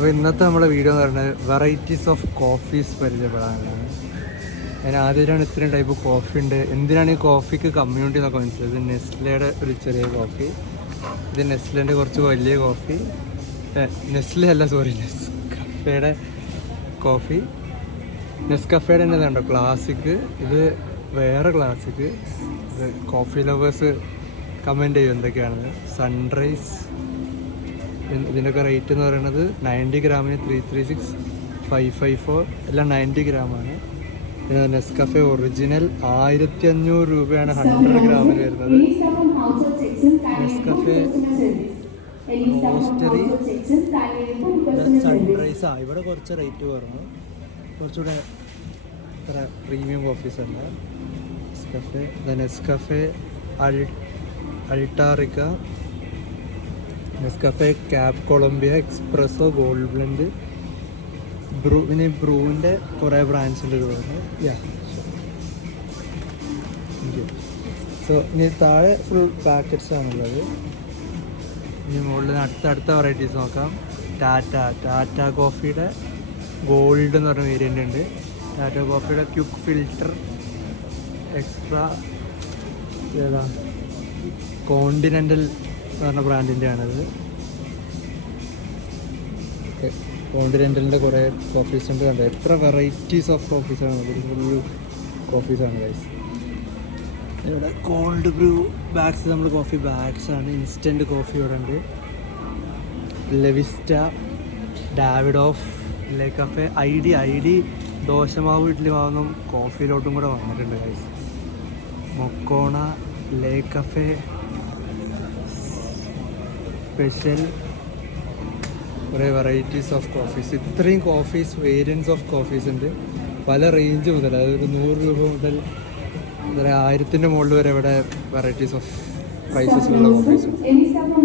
അപ്പോൾ ഇന്നത്തെ നമ്മുടെ വീഡിയോ എന്ന് പറയുന്നത് വെറൈറ്റീസ് ഓഫ് കോഫീസ് പരിചയപ്പെടാനാണ്. ഞാൻ ആദ്യമായിട്ടാണ് ഇത്രയും ടൈപ്പ് കോഫി ഉണ്ട്. എന്തിനാണ് ഈ കോഫിക്ക് കമ്മ്യൂണിറ്റി എന്നൊക്കെ മനസ്സിലായത്. ഇത് നെസ്ലയുടെ ഒരു ചെറിയ കോഫി, ഇത് നെസ്ലേൻ്റെ കുറച്ച് വലിയ കോഫി, നെസ്ലെ അല്ല സോറി നെസ്കഫേയുടെ കോഫി. നെസ്കഫേയുടെ തന്നെ കണ്ടോ ക്ലാസിക്, ഇത് വേറെ ക്ലാസിക്. ഇത് കോഫി ലവേഴ്സ് കമൻറ്റ് ചെയ്യും എന്തൊക്കെയാണ്. സൺറൈസ്, ഇതിൻ്റെയൊക്കെ റേറ്റ് എന്ന് പറയുന്നത് 90 ഗ്രാമിന് 336,554 എല്ലാം 90 ഗ്രാമാണ്. പിന്നെ നെസ്കഫെ ഒറിജിനൽ 1500 രൂപയാണ് 100 ഗ്രാമിൽ വരുന്നത്. നെസ്കഫെ റോസ്റ്ററി സൺറൈസ് ഇവിടെ കുറച്ച് റേറ്റ് കുറഞ്ഞു, കുറച്ചുകൂടെ അത്ര പ്രീമിയം കോഫീസ് അല്ല. Nescafe Nescafe Alta Rica, Nescafe cap Colombia, espresso, gold blend, പിന്നെ ബ്രൂവിൻ്റെ കുറേ ബ്രാൻഡ്സിൻ്റെ ഇത് പറഞ്ഞു. സോ ഇനി താഴെ ഫുൾ പാക്കറ്റ്സ് ആണുള്ളത്. ഇനി മുകളിൽ അടുത്ത വെറൈറ്റീസ് നോക്കാം. ടാറ്റ കോഫിയുടെ ഗോൾഡ് എന്ന് പറഞ്ഞ വേരിയൻ്റ് ഉണ്ട്. ടാറ്റ കോഫിയുടെ ക്യുക്ക് ഫിൽറ്റർ എക്സ്ട്രാ ഏതാ കോണ്ടിനെൻ്റൽ എന്ന് പറഞ്ഞ ബ്രാൻഡിൻ്റെ ആണത്. ഓക്കെ, കോണ്ടിനെൻ്റലിൻ്റെ കുറേ കോഫീസ് ഉണ്ട്. കണ്ടോ എത്ര വെറൈറ്റീസ് ഓഫ് കോഫീസാണ്, ഒരു ഫുൾ കോഫീസാണ് ഗൈസ്. ഇവിടെ കോൾഡ് ബ്രൂ ബാഗ്സ്, നമ്മൾ കോഫി ബാഗ്സ് ആണ്. ഇൻസ്റ്റൻറ്റ് കോഫി ഇവിടെ ഉണ്ട്. ലെവിസ്റ്റ, ഡാവിഡോഫ്, ലെ കഫെ, ഐ ഡി ദോശമാവ് ഇഡ്ഡലി മാവൊന്നും കോഫിയിലോട്ടും കൂടെ വന്നിട്ടുണ്ട് ഗൈസ്. മൊക്കോണ, ലെ കഫെ സ്പെഷ്യൽ, കുറേ വെറൈറ്റീസ് ഓഫ് കോഫീസ്. ഇത്രയും കോഫീസ്, വേരിയൻസ് ഓഫ് കോഫീസ് ഉണ്ട് പല റേഞ്ച് മുതൽ. അതായത് 100 രൂപ മുതൽ 1000-ൻ്റെ മുകളിൽ വരെ ഇവിടെ വെറൈറ്റീസ് ഓഫ് പ്രൈസസിലുള്ള കോഫീസ് ഉണ്ട്.